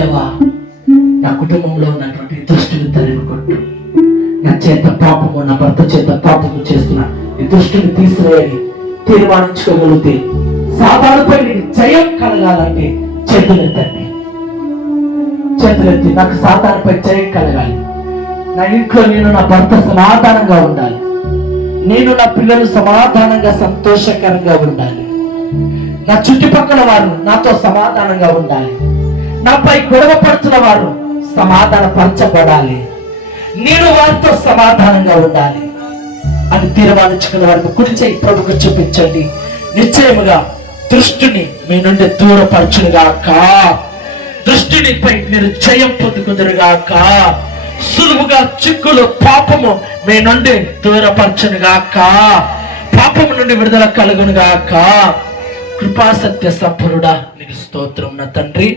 దేవా, నా కుటుంబంలో ఉన్నటువంటి దుష్టుని తరిమి కొట్టు. నా చేత పాపము, నా భర్త చేత పాపము చేస్తున్నా ఈ దుష్టుని తీసివేయని తీర్మానించుకోగలిగితే, సాతానుపై నీకు జయం కలగాలంటే చేతులెత్తండి. చేతులెత్తి, నాకు సాతానుపై జయం కలగాలి. నా ఇంట్లో నేను, నా భర్త సమాధానంగా ఉండాలి. నేను, నా పిల్లలు సమాధానంగా సంతోషకరంగా ఉండాలి. నా చుట్టుపక్కల వారు నాతో సమాధానంగా ఉండాలి. నాపై గొడవ పడుతున్న వారు సమాధాన పరచబడాలి. నేను వారితో సమాధానంగా ఉండాలి అని తీర్మానించుకున్న వారికి కుడి చేయి ప్రభుకు చూపించండి. నిశ్చయముగా దృష్టిని మీ నుండి దూరపరచునుగాక. దృష్టినిపై మీరు జయం పొందుకుందరుగాక. సులువుగా చిక్కులు పాపము మీ నుండి దూరపరచునుగాక. పాపము నుండి విడుదల కలుగునుగాక. కృపాసత్య సంపన్నుడా నీకు స్తోత్రం నా తండ్రి.